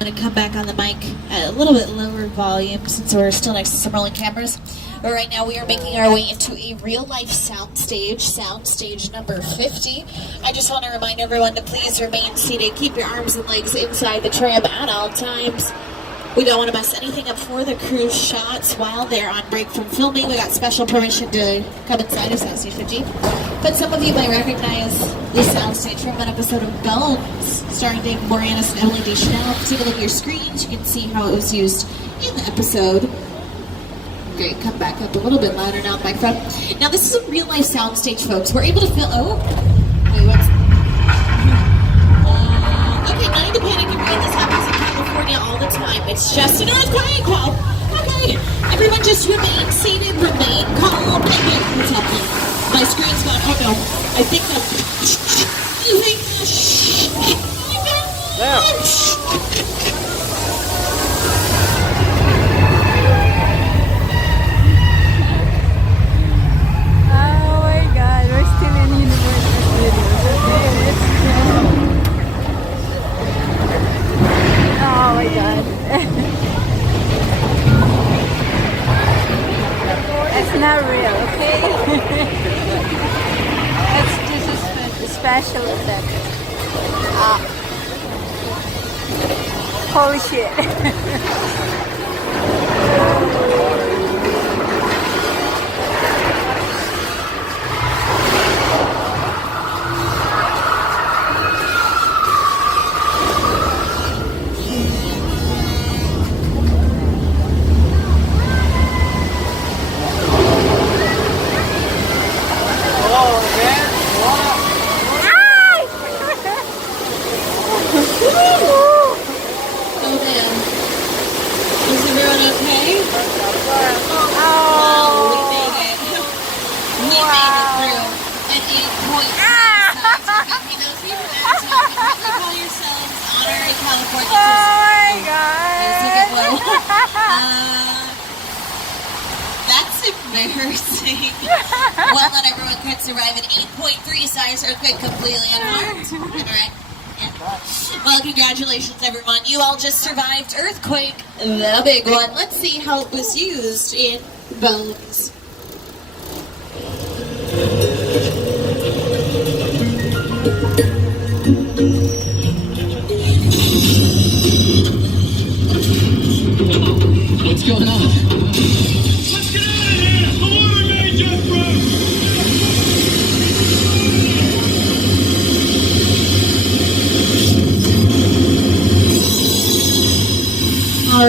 I'm going to come back on the mic at a little bit lower volume since we're still next to some rolling cameras. But right now we are making our way into a real-life soundstage number 50. I just want to remind everyone to please remain seated. Keep your arms and legs inside the tram at all times. We don't want to mess anything up for the crew's shots while they're on break from filming. We got special permission to come inside of Soundstage 50. But some of you might recognize this soundstage from an episode of Bones, starring Dave Boreanaz and Emily Deschanel. Take a look at your screens. You can see how it was used in the episode. Great, come back up a little bit louder now, microphone. Now this is a real-life soundstage, folks. We're able to film. Wait, what's? Okay, no need to panic. You're right. This happens in California all the time. It's just an earthquake. Well, okay, everyone, just remain seated, remain calm, and what's happening? My screen's gone. Oh no, I think that's. It's not real, okay? It's just a special effect. Holy shit. That's embarrassing. Well, not everyone could survive an 8.3 size earthquake completely unharmed. Alright. Yeah. Well, congratulations, everyone. You all just survived earthquake, the big one. Let's see how it was used in Bones. What's going on? Let's get out of here! The water main just broke! All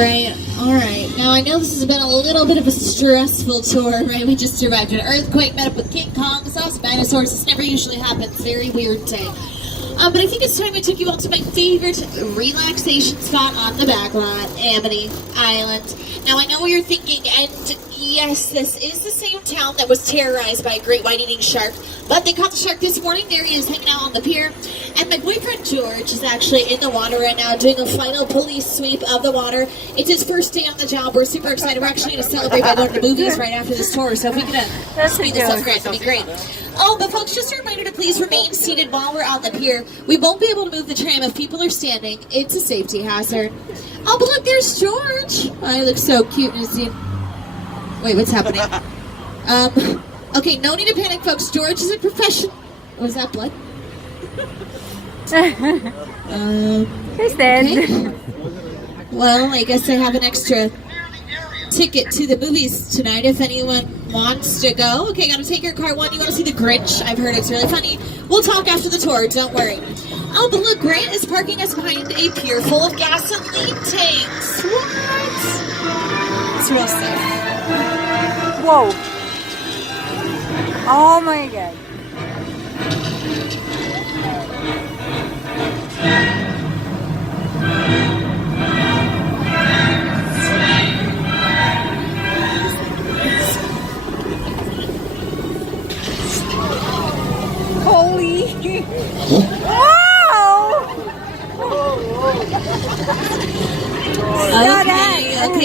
right. Now I know this has been a little bit of a stressful tour, right? We just survived an earthquake, met up with King Kong, saw some dinosaurs. This never usually happens. Very weird day. But I think it's time I took you all to my favorite relaxation spot on the backlot, Amity Island. Now I know what you're thinking, and yes, this is the same town that was terrorized by a great white-eating shark, but they caught the shark this morning. There he is hanging out on the pier, and my boyfriend George is actually in the water right now doing a final police sweep of the water. It's his first day on the job. We're super excited. We're actually going to celebrate by going to the movies right after this tour, so if we could speed this up, great, that'd be great. Oh, but folks, just a reminder to please remain seated while we're on the pier. We won't be able to move the tram if people are standing. It's a safety hazard. Oh, but look, there's George. Oh, he looks so cute in his scene. Wait, what's happening? Okay, no need to panic, folks. George is a professional. Was that blood? He's dead. Okay. Well, I guess I have an extra ticket to the movies tonight if anyone wants to go. Okay, gotta take your car. One, you want to see The Grinch? I've heard it's really funny. We'll talk after the tour, don't worry. Oh, but look, Grant is parking us behind a pier full of gasoline tanks. What? It's real safe. Whoa. Oh my god.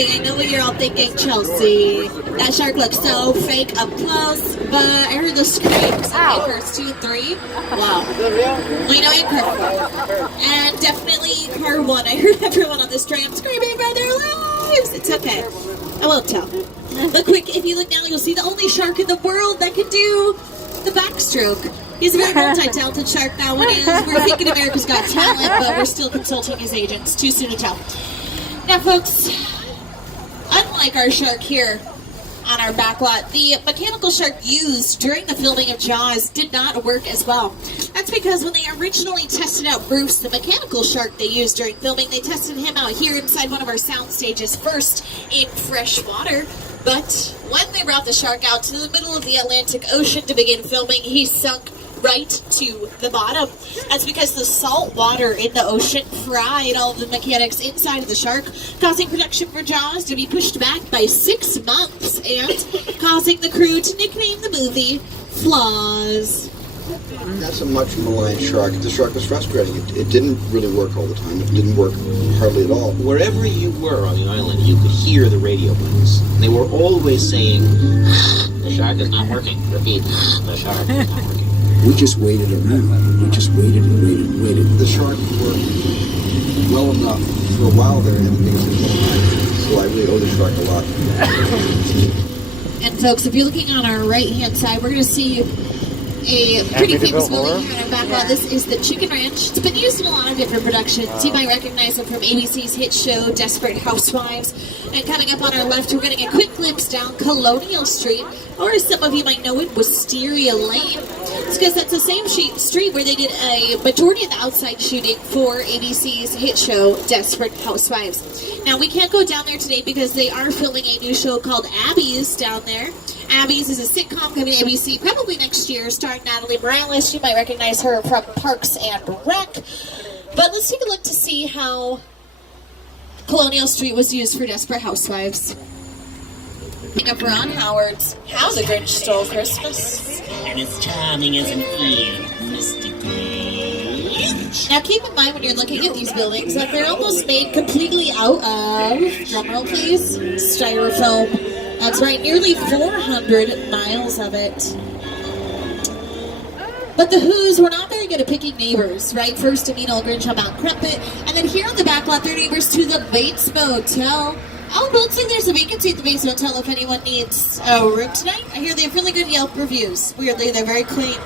thinking. I know what you're all thinking, Chelsea. That shark looks so fake up close, but I heard the screams on acres 2 and 3. Wow. Well, you know, incredible. And definitely car 1. I heard everyone on this train screaming for their lives. It's okay. I won't tell. Look quick, if you look now, you'll see the only shark in the world that can do the backstroke. He's a very multi-talented shark now. What he is, we're thinking America's Got Talent, but we're still consulting his agents. Too soon to tell. Now, folks, unlike our shark here on our backlot, the mechanical shark used during the filming of Jaws did not work as well. That's because when they originally tested out Bruce, the mechanical shark they used during filming, they tested him out here inside one of our sound stages first in fresh water. But when they brought the shark out to the middle of the Atlantic Ocean to begin filming, he sunk right to the bottom. That's because the salt water in the ocean fried all of the mechanics inside of the shark, causing production for Jaws to be pushed back by 6 months and causing the crew to nickname the movie Flaws. That's a much maligned shark. The shark was frustrating. It didn't really work all the time. It didn't work hardly at all. Wherever you were on the island, you could hear the radio waves. And they were always saying, the shark is not working. Repeat, the shark is not working. We just waited around. We just waited and waited and waited. The shark worked well enough for a while there, and then things were going. So I really owe the shark a lot. And folks, if you're looking on our right-hand side, we're going to see a pretty famous movie here in our backlot. This is the Chicken Ranch. It's been used in a lot of different productions. You might recognize it from ABC's hit show, Desperate Housewives. And coming up on our left, we're getting a quick glimpse down Colonial Street, or as some of you might know it, Wisteria Lane. It's because that's the same street where they did a majority of the outside shooting for ABC's hit show, Desperate Housewives. Now, we can't go down there today because they are filming a new show called Abby's down there. Abby's is a sitcom coming to ABC probably next year, starring Natalie Morales. You might recognize her from Parks and Rec. But let's take a look to see how Colonial Street was used for Desperate Housewives. Picking up Ron Howard's How the Grinch Stole Christmas. And as charming as an eel, Mr. Grinch. Now keep in mind when you're looking at these buildings that they're almost made completely out of, drumroll please, styrofoam. That's right, nearly 400 miles of it. But the Who's were not very good at picking neighbors, right? First to meet Old Grinch on Mount Crumpet, and then here on the backlot, they're neighbors to the Bates Motel. Oh, but looks like there's a vacancy at the Bates Motel if anyone needs a room tonight. I hear they have really good Yelp reviews. Weirdly, they're very clean.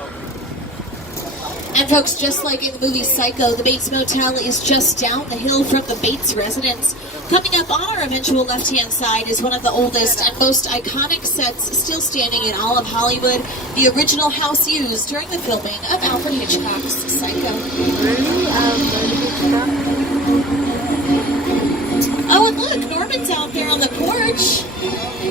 And folks, just like in the movie Psycho, the Bates Motel is just down the hill from the Bates residence. Coming up on our eventual left-hand side is one of the oldest and most iconic sets still standing in all of Hollywood, the original house used during the filming of Alfred Hitchcock's Psycho. Oh, and look, Norman's out there on the porch.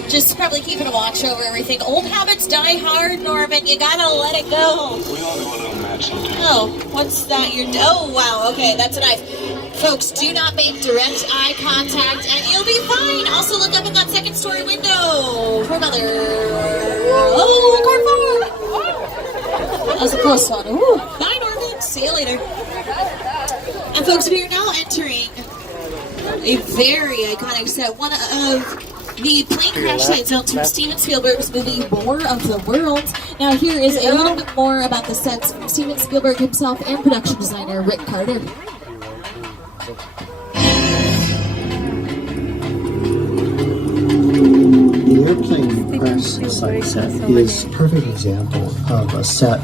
Just probably keeping a watch over everything. Old habits die hard, Norman. You gotta let it go. We all do a little match sometimes. Oh, what's that? Oh, wow. Okay, that's a knife. Folks, do not make direct eye contact, and you'll be fine. Also, look up in that second-story window for mother. Oh, car 4. That was a close one. Ooh. Bye, Norman. See you later. And folks, we are now entering a very iconic set, one of the plane crash site zones from Steven Spielberg's movie War of the Worlds. Now here is a little bit more about the sets from Steven Spielberg himself and production designer Rick Carter. The airplane crash site set is a perfect example of a set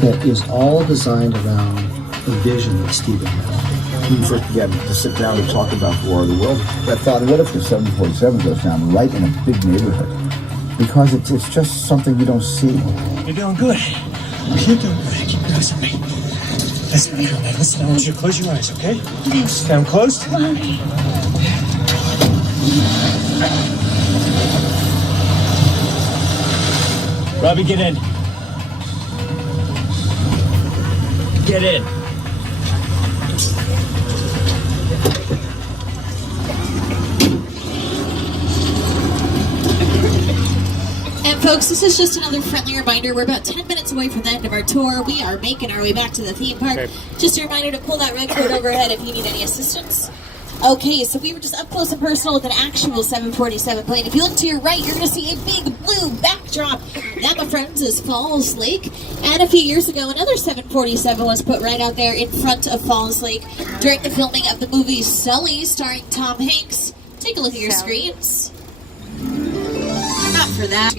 that is all designed around the vision that Steven had. When we first began to sit down and talk about War of the World, I thought, what if the 747 goes down right in a big neighborhood? Because it's just something you don't see. You're doing good. You're doing good. Keep your eyes on me. That's right, man. Listen, I want you to close your eyes, okay? Okay, I'm closed. Robbie, get in. Get in. And folks, this is just another friendly reminder. We're about 10 minutes away from the end of our tour. We are making our way back to the theme park. Just a reminder to pull that red cord overhead if you need any assistance. Okay, so we were just up close and personal with an actual 747 plane. If you look to your right, you're going to see a big blue backdrop. That, my friends, is Falls Lake. And a few years ago, another 747 was put right out there in front of Falls Lake during the filming of the movie Sully, starring Tom Hanks. Take a look at your screens. Not for that.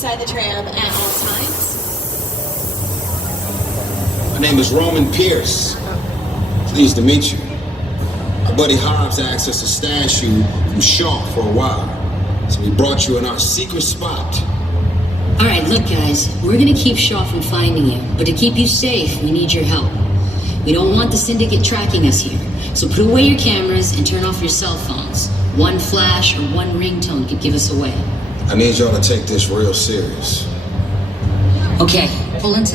Inside the tram at all times. My name is Roman Pierce. Pleased to meet you. Our buddy Hobbs asked us to stash you from Shaw for a while, so we brought you in our secret spot. All right, look, guys, we're gonna keep Shaw from finding you, but to keep you safe, we need your help. We don't want the syndicate tracking us here, so put away your cameras and turn off your cell phones. One flash or one ringtone could give us away. I need y'all to take this real serious. Okay, pull into